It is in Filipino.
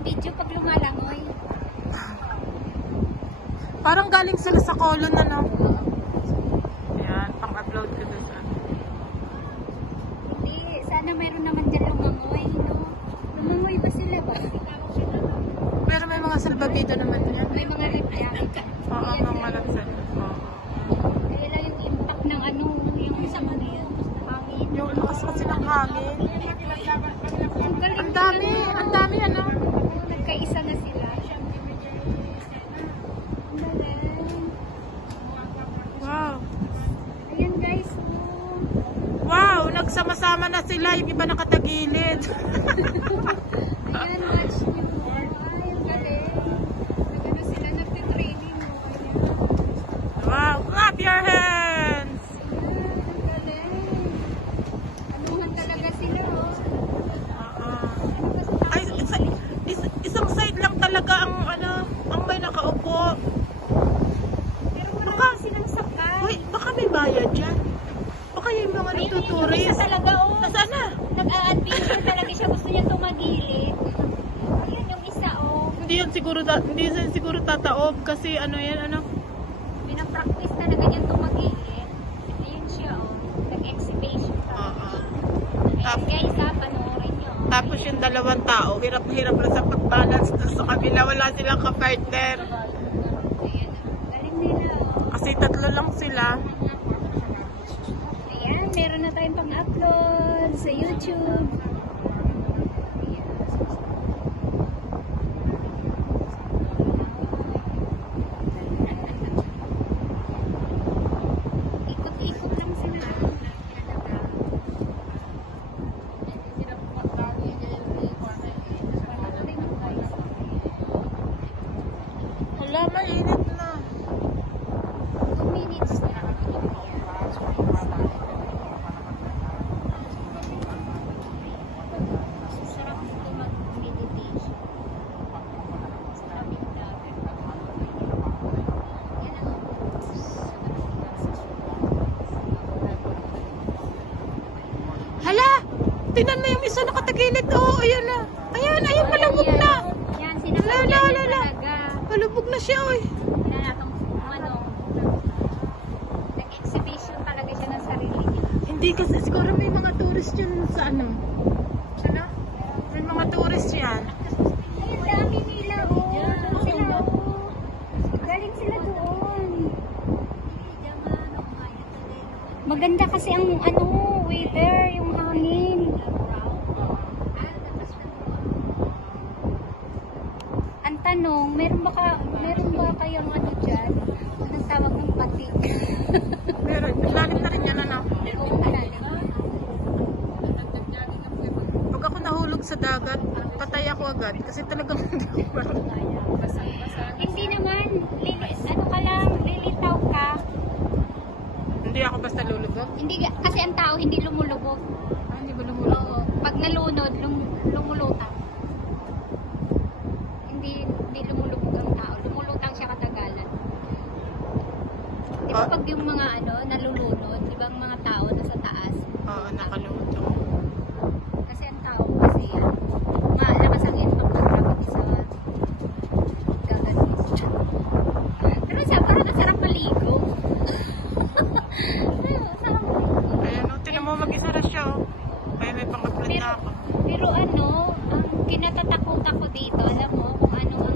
i-video pag lumalangoy. Parang galing sila sa kolon na, no? Ayan, pang-upload ko doon sa... Hindi, sana mayroon naman dyan lumangoy, no? Lumangoy ba sila ba? Pero may mga salbabida naman yan. May mga lift. Oo, mga lapsan. Kaya lang yung impact ng ano, yung isang ano yan. Hangin. Yung lakas kasi ng hangin. Ang dami ano? Nagkaisa na sila. Wow. Ayan guys. Wow, nagsama-sama na sila. Yung iba nakatagilid. Ayan, watch nyo. Ay, ang galing. Nagano sila, nagtitraining. Wow, clap your hands! Ang galing. Anuhan talaga sila, oh. Ay, isang side lang talaga ang ano, ang may nakaupo. Pero wala silang sakay. Wait, baka may bayad dyan. Baka yung mga nagtuturis. Isa talaga, oh. Nasaan na? Nag-a-adventure talaga siya. Gusto niya tumagilid. Ayan yung isa, oh. Hindi yan siguro tataob kasi ano yan, ano? Pinapractice talaga niya tumagilid. Ayun siya, oh. Nag-exhibition talaga siya. Ayan guys, ha, panoorin nyo. Tapos yung dalawang tao, hirap lang sa pag-balance doon sa kabila. Wala silang ka-partner. Ayan, galing nila, oh. Kasi tatlo lang sila. Ayan, meron na tayong pang-upload sa YouTube. Ikot-ikot lang sila. Wala, mainit na. 2 minutes na. Sarap ito mag-meditation. Sa tabing dagat. Yan ang Hala! Tingnan mo yung isa nakatagilid. Oo, ayan na. Ayan, malubog na. yan, sinasabi niya talaga. Malubog na siya, oy. Wala na itong ano. Nag-exhibition talaga siya ng sarili niya. Hindi kasi siguro may mga tourist yun sa ano. Ano? May mga tourist yan. Ay, ang dami nila, oh. Doon sila, oh. Galing sila doon. Maganda kasi ang ano, weather, yung hangin. Ang tanong, meron ba kayong ano dyan? Anong tawag ng patik? Pero lalim na rin yan, ano? Pag ako nahulog sa dagat, patay ako agad. Kasi talagang hindi ko marunong. Hindi naman, ano ka lang, lilitaw ka. Hindi ako basta lulubog. Hindi, kasi ang tao hindi lumulubog. Hindi ko lumulubog. Oo, pag nalunod, lumulutang. Hindi lumulubog ang tao. Lumulutang siya katagalan. Di ba pag yung mga ano, nalulunod, di ba ang mga tao nasa taas? Oo, nakalutong. Kasi ang tao kasi yan, malakas ang impact ng gravity sa dagat. Pero parang nasarap maligo. Sarap maligo. Ayan, tinan mo mag-isa na siya, oh. May pang-upload na ako. Pero ano, ang kinatatakot ako dito, alam mo kung ano